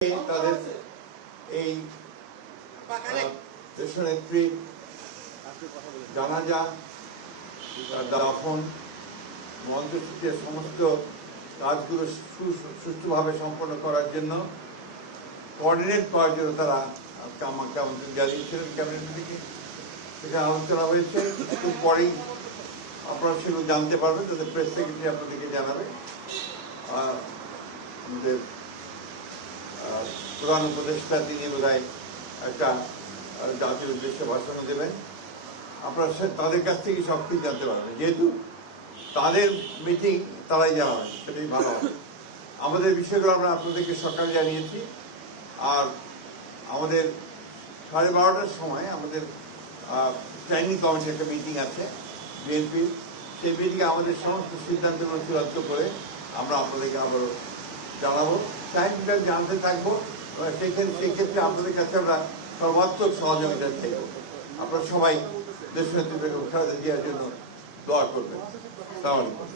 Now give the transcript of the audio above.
তাদের এই দেশনেত্রী জানাজা দাফন মঞ্চসূচির সমস্ত কাজগুলো সুষ্ঠুভাবে সম্পন্ন করার জন্য কোঅর্ডিনেট করার জন্য তারা আজকে আমাকে আমন্ত্রণ জানিয়েছিলেন ক্যাবিনেট থেকে। সেখানে আলোচনা হয়েছে, একটু পরেই আপনারা সেগুলো জানতে পারবেন, তাদের প্রেস সেক্রেটারি আপনাদেরকে জানাবে। আমাদের প্রধান উপদেষ্টা তিনি বোধহয় একটা জাতির উদ্দেশ্যে ভাষণ দেবেন। আপনারা তাদের কাছ থেকে সব কিছু জানতে পারবেন, যেহেতু তাদের মিটিং তারাই জানাবেন, সেটাই ভালো হবে। আমাদের বিষয়গুলো আমরা আপনাদেরকে সকালে জানিয়েছি। আর আমাদের 12:30টার সময় আমাদের প্ল্যানিং কমিটির একটা মিটিং আছে বিএনপির। সেই মিটিংয়ে আমাদের সমস্ত সিদ্ধান্তগুলো চূড়ান্ত করে আমরা আপনাদেরকে আবারও জানাবো, টাইমটা জানতে থাকবো। সেই ক্ষেত্রে আপনাদের কাছে আমরা সর্বাত্মক সহযোগিতা চাইব। আপনারা সবাই দেশনেত্রী বেগম খালেদা জিয়ার জন্য দোয়া করবেন। আসসালামু আলাইকুম।